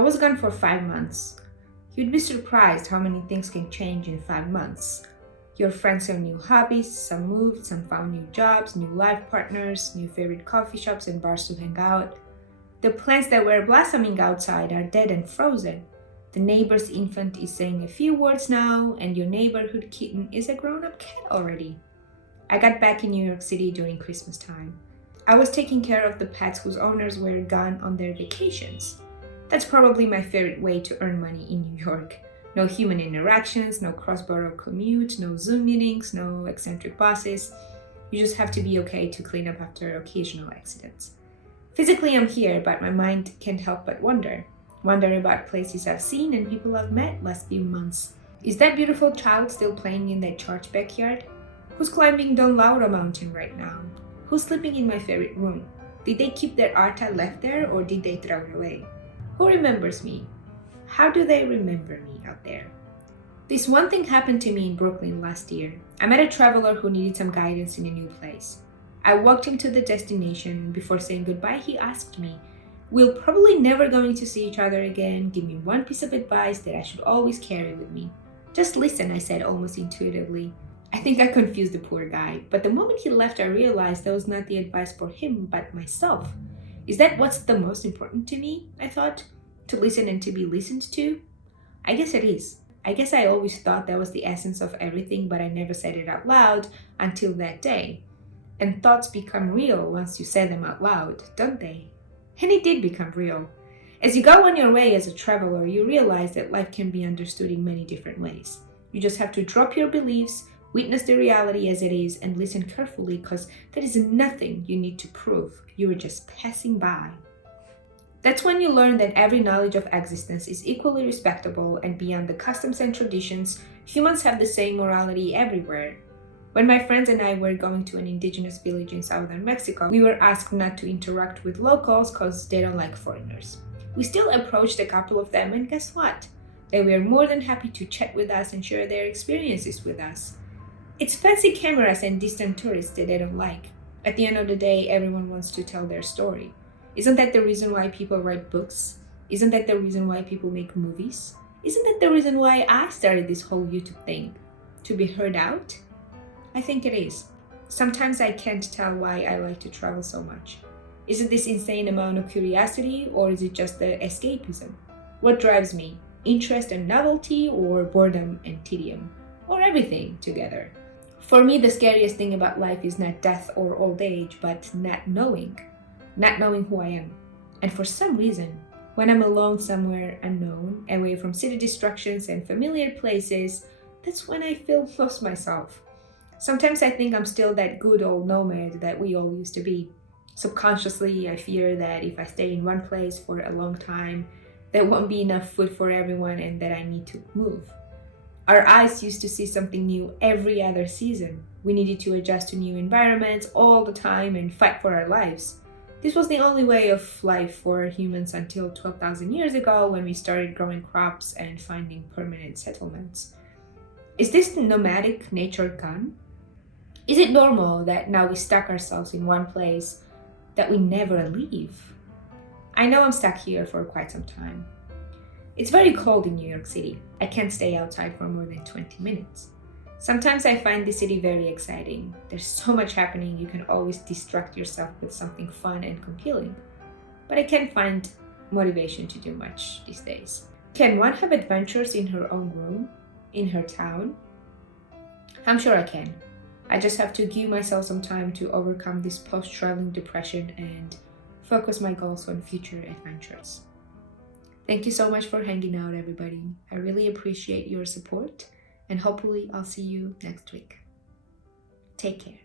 I was gone for 5 months. You'd be surprised how many things can change in 5 months. Your friends have new hobbies, some moved, some found new jobs, new life partners, new favorite coffee shops and bars to hang out. The plants that were blossoming outside are dead and frozen. The neighbor's infant is saying a few words now, and your neighborhood kitten is a grown-up cat already. I got back in New York City during Christmas time. I was taking care of the pets whose owners were gone on their vacations. That's probably my favorite way to earn money in New York. No human interactions, no cross-borough commute, no Zoom meetings, no eccentric bosses. You just have to be okay to clean up after occasional accidents. Physically, I'm here, but my mind can't help but wonder. Wonder about places I've seen and people I've met last few months. Is that beautiful child still playing in that church backyard? Who's climbing Don Lauro Mountain right now? Who's sleeping in my favorite room? Did they keep their art I left there, or did they throw it away? Who remembers me? How do they remember me out there? This one thing happened to me in Brooklyn last year. I met a traveler who needed some guidance in a new place. I walked him to the destination, and before saying goodbye, he asked me, "We're probably never going to see each other again. Give me one piece of advice that I should always carry with me." "Just listen," I said almost intuitively. I think I confused the poor guy, but the moment he left, I realized that was not the advice for him, but myself. Is that what's the most important to me? I thought. To listen and to be listened to? I guess it is. I guess I always thought that was the essence of everything, but I never said it out loud until that day. And thoughts become real once you say them out loud, don't they? And it did become real. As you go on your way as a traveler, you realize that life can be understood in many different ways. You just have to drop your beliefs, witness the reality as it is, and listen carefully, because there is nothing you need to prove. You are just passing by. That's when you learn that every knowledge of existence is equally respectable, and beyond the customs and traditions, humans have the same morality everywhere. When my friends and I were going to an indigenous village in southern Mexico, we were asked not to interact with locals because they don't like foreigners. We still approached a couple of them, and guess what? They were more than happy to chat with us and share their experiences with us. It's fancy cameras and distant tourists that they don't like. At the end of the day, everyone wants to tell their story. Isn't that the reason why people write books? Isn't that the reason why people make movies? Isn't that the reason why I started this whole YouTube thing? To be heard out? I think it is. Sometimes I can't tell why I like to travel so much. Is it this insane amount of curiosity, or is it just the escapism? What drives me? Interest and novelty, or boredom and tedium? Or everything together? For me, the scariest thing about life is not death or old age, but not knowing who I am. And for some reason, when I'm alone somewhere unknown, away from city distractions and familiar places, that's when I feel lost myself. Sometimes I think I'm still that good old nomad that we all used to be. Subconsciously, I fear that if I stay in one place for a long time, there won't be enough food for everyone and that I need to move. Our eyes used to see something new every other season. We needed to adjust to new environments all the time and fight for our lives. This was the only way of life for humans until 12,000 years ago, when we started growing crops and finding permanent settlements. Is this nomadic nature gone? Is it normal that now we stuck ourselves in one place that we never leave? I know I'm stuck here for quite some time. It's very cold in New York City. I can't stay outside for more than 20 minutes. Sometimes I find the city very exciting. There's so much happening, you can always distract yourself with something fun and compelling. But I can't find motivation to do much these days. Can one have adventures in her own room, in her town? I'm sure I can. I just have to give myself some time to overcome this post-traveling depression and focus my goals on future adventures. Thank you so much for hanging out, everybody. I really appreciate your support, and hopefully I'll see you next week. Take care.